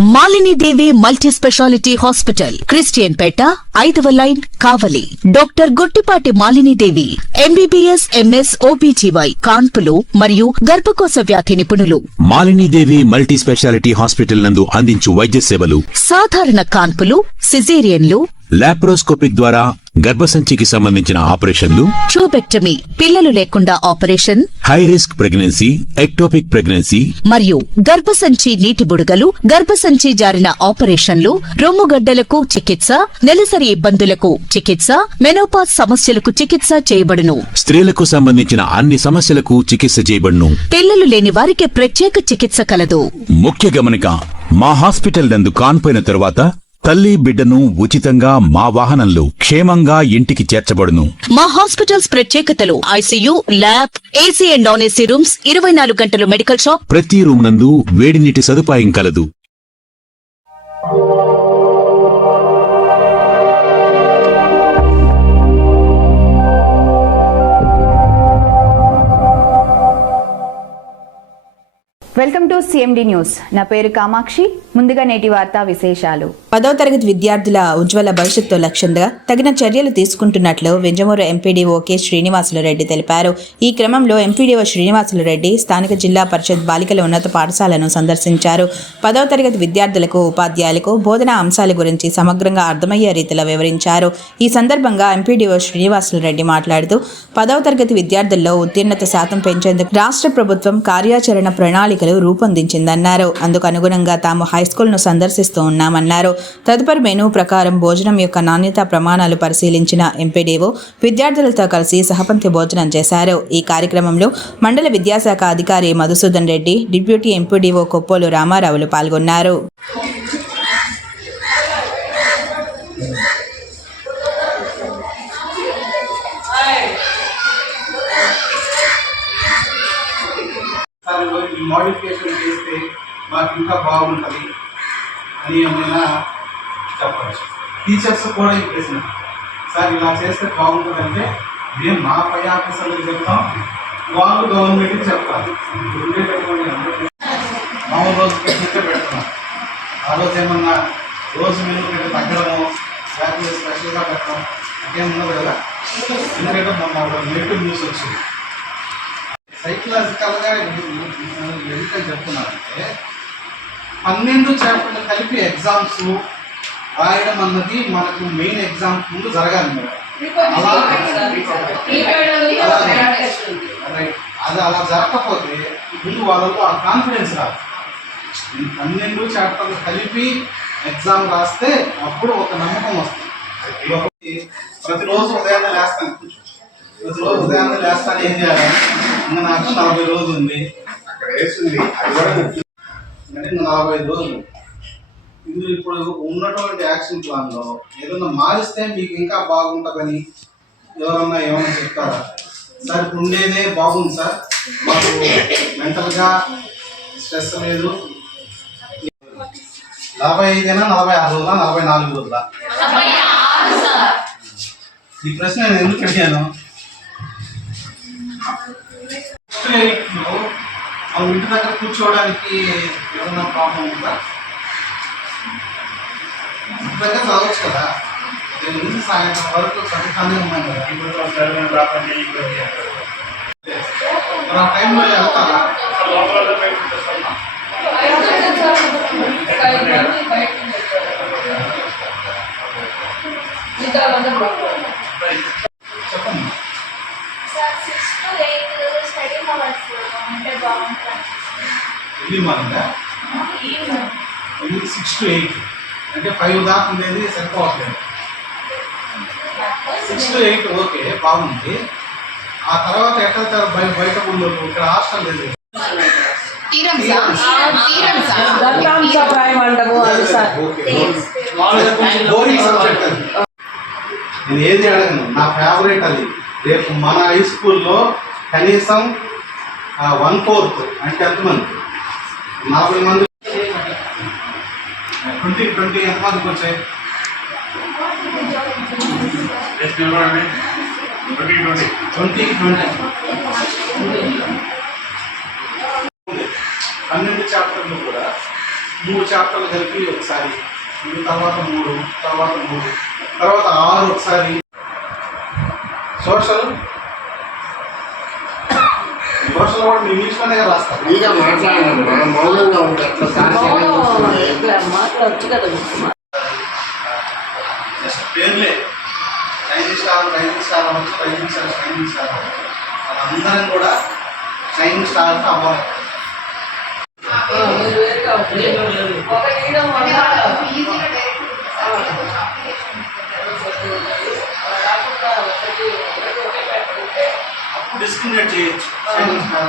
మాలిని దేవి multi speciality hospital, Christian పేట, 5వ line, కావలి. Doctor Guttipati Malini దేవి, MBBS, MS, OBGY, కాన్పులు మరియు గర్భకోశ వ్యాధి నిపుణులు. మాలిని దేవి మల్టీ స్పెషాలిటీ హాస్పిటల్ నందు అందించు వైద్య సేవలు: సాధారణ కాన్పులు, సిజేరియన్లు, లాప్రోస్కోపిక్ ద్వారా గర్భసంచికి సంబంధించిన ఆపరేషన్లు, ట్యూబెక్టమీ, పిల్లలు లేకుండా operation, high risk pregnancy, ectopic pregnancy మరియు గర్భసంచి నీటి బుడగలు, గర్భసంచి జారిన ఆపరేషన్లు, రొమ్ముగడ్డలకు చికిత్స, నెలసరి ఇబ్బందులకు చికిత్స, మెనోపాజ్ సమస్యలకు చికిత్స చేయబడును. స్త్రీలకు సంబంధించిన అన్ని సమస్యలకు చికిత్స చేయబడును. పిల్లలు లేని వారికి ప్రత్యేక చికిత్స కలదు. ముఖ్య గమనిక: మా హాస్పిటల్ నందు కాన్పోయిన తరువాత తల్లి బిడ్డను ఉచితంగా మా వాహనంలో క్షేమంగా ఇంటికి చేర్చబడును. మా హాస్పిటల్స్ ప్రత్యేకతలు: ICU, lab, AC and non AC rooms, 24 గంటలు మెడికల్ షాప్, ప్రతి రూమ్ నందు వేడి నీటి సదుపాయం కలదు. Welcome to CMD news. నా పేరు కామాక్షి. ముందుగా నేటి వార్తా విశేషాలు. 10వ తరగతి విద్యార్థుల ఉజ్వల భవిష్యత్తు లక్ష్యంగా తగిన చర్యలు తీసుకుంటున్నట్లు వెంజమూరు ఎంపీడీఓ కె శ్రీనివాసులరెడ్డి తెలిపారు. ఈ క్రమంలో ఎంపీడీఓ శ్రీనివాసులరెడ్డి స్థానిక జిల్లా పరిషత్ బాలికల ఉన్నత పాఠశాలను సందర్శించారు. 10వ తరగతి విద్యార్థులకు, ఉపాధ్యాయులకు బోధనా అంశాల గురించి సమగ్రంగా అర్థమయ్యే రీతిలో వివరించారు. ఈ సందర్భంగా ఎంపీడీఓ శ్రీనివాసులరెడ్డి మాట్లాడుతూ 10వ తరగతి విద్యార్థుల్లో ఉత్తీర్ణత శాతం పెంచేందుకు రాష్ట్ర ప్రభుత్వం కార్యాచరణ ప్రణాళికలు రూపొందించిందన్నారు. అందుకు అనుగుణంగా తాము హైస్కూల్ను సందర్శిస్తూ ఉన్నామన్నారు. తదుపరి మెనూ ప్రకారం భోజనం యొక్క నాణ్యతా ప్రమాణాలు పరిశీలించిన ఎంపీడీఓ విద్యార్థులతో కలిసి సహపంక్తి భోజనం చేశారు. ఈ కార్యక్రమంలో మండల విద్యాశాఖ అధికారి మధుసూదన్ రెడ్డి, డిప్యూటీ ఎంపీడీఓ కొప్పోలు రామారావులు పాల్గొన్నారు. మోడిఫికేషన్ చేస్తే మాకు ఇంకా బాగుంటుంది అని ఏమైనా చెప్పచ్చు. టీచర్స్ కూడా ఈ ప్రశ్న, సార్ ఇలా చేస్తే బాగుంటుందంటే మేము మా పై ఆఫీసర్లకు చెప్తాం, వాళ్ళు గవర్నమెంట్కి చెప్తారు. ఉండేటటువంటి మామూలు రోజు పెట్టినట్టే పెడతాం. ఆ రోజు ఏమన్నా రోజు మెనూ పెట్టి తగ్గడము, లేకపోతే స్పెషల్గా పెట్టడం అకేం ఉండదు కదా. ఎందుకంటే మొన్న నెగిటివ్ న్యూస్ వచ్చింది. సైకలాజికల్గా ఎందుకంటే చెప్తున్నారంటే 12 చాప్టర్లు కలిపి ఎగ్జామ్స్ రాయడం అన్నది మనకు మెయిన్ ఎగ్జామ్స్ ముందు జరగాలి మేడం. అది అలా జరగకపోతే ముందు వాళ్ళకు ఆ కాన్ఫిడెన్స్ రాదు. 12 చాప్టర్లు కలిపి ఎగ్జామ్ రాస్తే అప్పుడు ఒక నమ్మకం వస్తుంది. ప్రతిరోజు ఉదయాన్నే లేస్తాను ఏం చేయాలి, ఇంకా నాకు 40 రోజులు ఉంది అక్కడ వేసింది, అది కూడా అంటే 45 రోజులు. ఇందులో ఇప్పుడు ఉన్నటువంటి యాక్షన్ ప్లాన్లో ఏదన్నా మారిస్తే మీకు ఇంకా బాగుంటుందని ఎవరన్నా ఏమన్నా చెప్తారా? సార్ ఇప్పుడు ఉండేదే బాగుంది సార్, మాకు మెంటల్గా స్ట్రెస్ లేదు. 45 46 రోజులా 44 రోజులా? ఈ ప్రశ్న నేను ఎందుకు అడిగాను? ఇంటి దగ్గర కూర్చోవడానికి ఏమన్నా ప్రాబ్లం ఉందా? ఇంటి దగ్గర చదవచ్చు కదా, నేను నుంచి సాయంత్రం వరకు చదువుతానే ఉన్నాను కదా. మరి ఆ టైంలో వెళ్తారా? చెప్పండి. 6 to 8 అంటే 5 దాకా ఉండేది సరిపోవట్లేదు. 6 to 8 ఓకే, బాగుంది. ఆ తర్వాత ఎక్కడ బయట ముందు ఇక్కడ హాస్టల్ లేదు. బోరింగ్ సబ్జెక్ట్ అది. నేను ఏది అడగను, నా ఫేవరెట్ అది. రేపు మన హై స్కూల్లో కనీసం 1/4 అంటే ఎంతమంది? 40 మంది. 20 ఎంతమందికి వచ్చాయి? 12 చాప్టర్లు కూడా 3 చాప్టర్లు కలిపి ఒకసారి, తర్వాత 3, తర్వాత 3, తర్వాత 6 ఒకసారి. సోషల్ కూడా మీ ఇంగ్లీష్లోనే రాస్తారు. జస్ట్ పేర్లే రైజింగ్ స్టార్ అవ్వచ్చు, రైజింగ్ స్టార్ అందరం కూడా షైనింగ్ స్టార్ అవ్వాలి. అప్పుడు డిస్క్రిమినేట్ చేయొచ్చు. షైనింగ్ స్టార్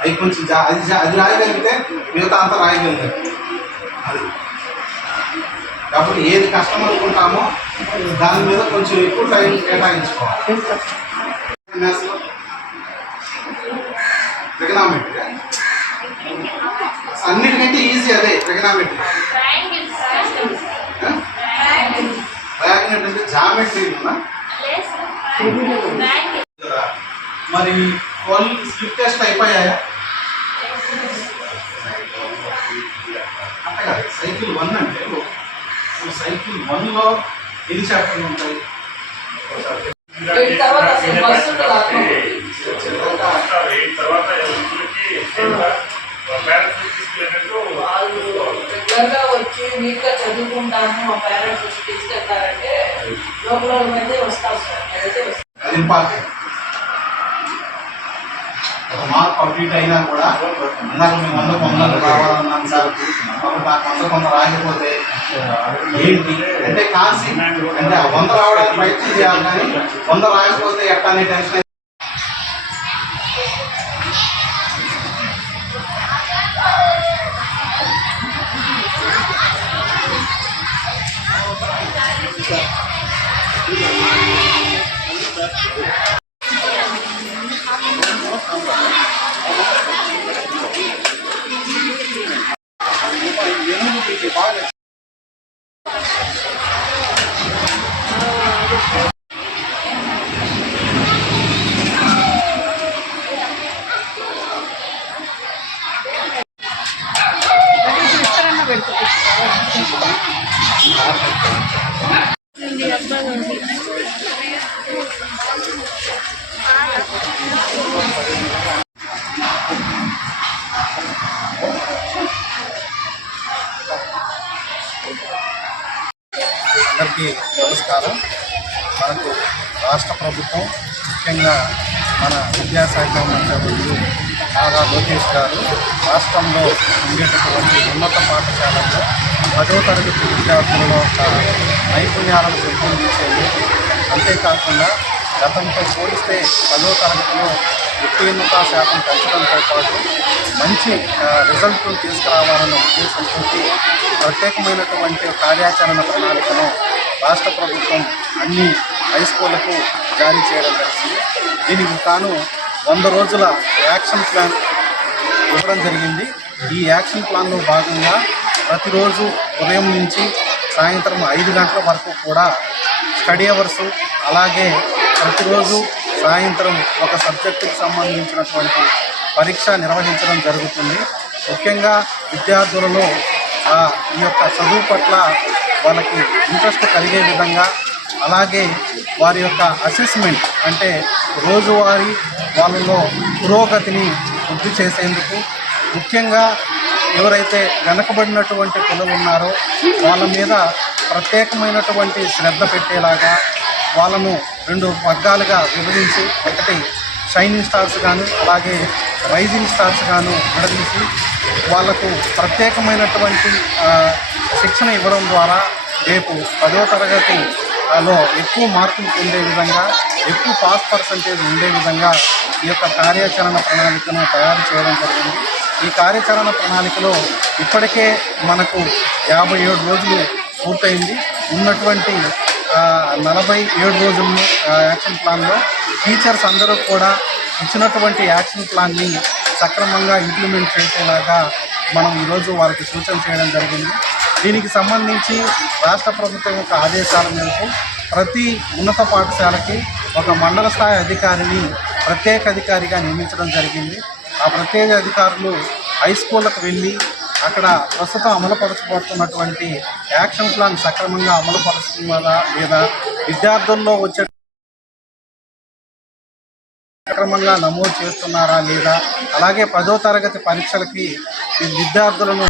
అవి కొంచెం అది రాయగలిగితే మిగతా అంతా రాయగలిగారు. అది కాబట్టి ఏది కష్టం అనుకుంటామో దాని మీద కొంచెం ఎక్కువ టైం కేటాయించుకోవాలి. ట్రిగనామెట్రీ అన్నిటికంటే ఈజీ అదే ట్రిగనామెట్రీ. ట్రయాంగిల్ అంటే జామెట్రీ ఉన్నా. మరి స్లిప్ టెస్ట్ అయిపోయాయా? అంటే కదా సైకిల్ 1 అంటే సైకిల్ 1లో ఎన్ని చాప్టర్లు ఉంటాయి? వచ్చి నీట్గా చదువుకుంటాము, మా పేరెంట్స్ వచ్చి తీసుకెళ్తారంటే లోపల అయితే వస్తాం సార్. అది ఇంపార్టెంట్. ఒక మార్క్ అటు ఇటు అయినా కూడా ఇందాక మేము 100 రావాలన్నాను సార్, అప్పుడు నాకు 100 రాకపోతే ఏంటి అంటే కాన్సెప్ట్ అంటే 100 రావడానికి ప్రయత్నం చేయాలి, కానీ 100 రాకపోతే ఎట్లా అనే టెన్షన్. అందరికీ నమస్కారం. మనకు రాష్ట్ర ప్రభుత్వం ముఖ్యంగా మన విద్యాశాఖ మంత్రి నారా లోకేష్ గారు రాష్ట్రంలో ఉండేటటువంటి ఉన్నత పాఠశాలల్లో 10వ తరగతి విద్యార్థులలో ఒక నైపుణ్యాలను పెంపొందించేందుకు, అంతేకాకుండా గతంతో పోలిస్తే 10వ తరగతిలో ఉత్తీర్ణత శాతం పెంచడంతో పాటు మంచి రిజల్ట్ను తీసుకురావాలన్న ఉద్దేశంతో ప్రత్యేకమైనటువంటి కార్యాచరణ ప్రణాళికను రాష్ట్ర ప్రభుత్వం అన్ని హై స్కూళ్లకు జారీ చేయడం జరిగింది. దీనికి తాను 100 రోజుల యాక్షన్ ప్లాన్ ఇవ్వడం జరిగింది. ఈ యాక్షన్ ప్లాన్లో భాగంగా ప్రతిరోజు ఉదయం నుంచి సాయంత్రం 5 గంటల వరకు కూడా స్టడీ అవర్సు, అలాగే ప్రతిరోజు సాయంత్రం ఒక సబ్జెక్టుకు సంబంధించినటువంటి పరీక్ష నిర్వహించడం జరుగుతుంది. ముఖ్యంగా విద్యార్థులలో ఈ యొక్క చదువు పట్ల వాళ్ళకి ఇంట్రెస్ట్ కలిగే విధంగా, అలాగే వారి యొక్క అసెస్మెంట్ అంటే రోజువారీ వాళ్ళలో పురోగతిని వృద్ధి చేసేందుకు, ముఖ్యంగా ఎవరైతే వెనకబడినటువంటి పిల్లలు ఉన్నారో వాళ్ళ మీద ప్రత్యేకమైనటువంటి శ్రద్ధ పెట్టేలాగా వాళ్ళను 2 వర్గాలుగా విభజించి, ఒకటి షైనింగ్ స్టార్స్ గాను అలాగే రైజింగ్ స్టార్స్ గాను విడదీసి వాళ్లకు ప్రత్యేకమైనటువంటి శిక్షణ ఇవ్వడం ద్వారా రేపు 10వ తరగతిలో ఎక్కువ మార్కులు పొందే విధంగా, ఎక్కువ పాస్ పర్సంటేజ్ ఉండే విధంగా ఈ యొక్క కార్యాచరణ ప్రణాళికను తయారు చేయడం జరిగింది. ఈ కార్యాచరణ ప్రణాళికలో ఇప్పటికే మనకు 57 రోజులు పూర్తయింది. ఉన్నటువంటి 47 రోజులను యాక్షన్ ప్లాన్లో టీచర్స్ అందరూ కూడా ఇచ్చినటువంటి యాక్షన్ ప్లాన్ని సక్రమంగా ఇంప్లిమెంట్ చేసేలాగా మనం ఈరోజు వారికి సూచన చేయడం జరిగింది. దీనికి సంబంధించి రాష్ట్ర ప్రభుత్వం యొక్క ఆదేశాల మేరకు ప్రతి ఉన్నత పాఠశాలకి ఒక మండల స్థాయి అధికారిని ప్రత్యేక అధికారిగా నియమించడం జరిగింది. ఆ ప్రత్యేక అధికారులు హై స్కూళ్ళకు వెళ్ళి అక్కడ ప్రస్తుతం అమలుపరచబడుతున్నటువంటి యాక్షన్ ప్లాన్ సక్రమంగా అమలుపరుస్తున్నారా లేదా, విద్యార్థుల్లో వచ్చే సక్రమంగా నమోదు చేస్తున్నారా లేదా, అలాగే 10వ తరగతి పరీక్షలకి ఈ విద్యార్థులను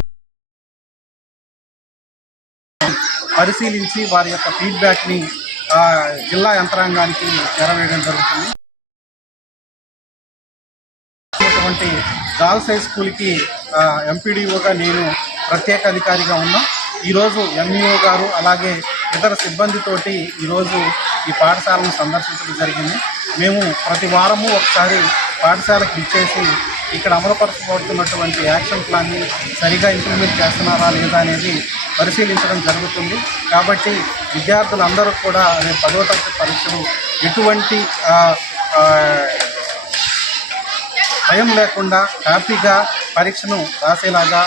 పరిశీలించి వారి యొక్క ఫీడ్బ్యాక్ని జిల్లా యంత్రాంగానికి చేరవేయడం జరుగుతుంది. గర్ల్స్ హై స్కూల్కి ఎంపీడీఓగా నేను ప్రత్యేక అధికారిగా ఉన్నా. ఈరోజు ఎంఈఓ గారు అలాగే ఇతర సిబ్బందితోటి ఈరోజు ఈ పాఠశాలను సందర్శించడం జరిగింది. మేము ప్రతి వారము ఒకసారి పాఠశాలకు ఇచ్చేసి ఇక్కడ అమలుపరచబడుతున్నటువంటి యాక్షన్ ప్లాన్ని సరిగా ఇంప్లిమెంట్ చేస్తున్నారా లేదా అనేది పరిశీలించడం జరుగుతుంది. కాబట్టి విద్యార్థులందరూ కూడా రేపు 10వ తరగతి పరీక్షలు ఎటువంటి భయం లేకుండా హ్యాపీగా పరీక్షను రాసేలాగా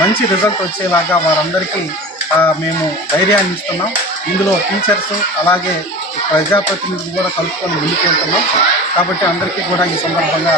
మంచి రిజల్ట్ వచ్చేలాగా వారందరికీ మేము ధైర్యాన్ని ఇస్తున్నాం. ఇందులో టీచర్స్ అలాగే ప్రజాప్రతినిధులు కూడా కలుపుకొని ముందుకెళ్తున్నాం. కాబట్టి అందరికీ కూడా ఈ సందర్భంగా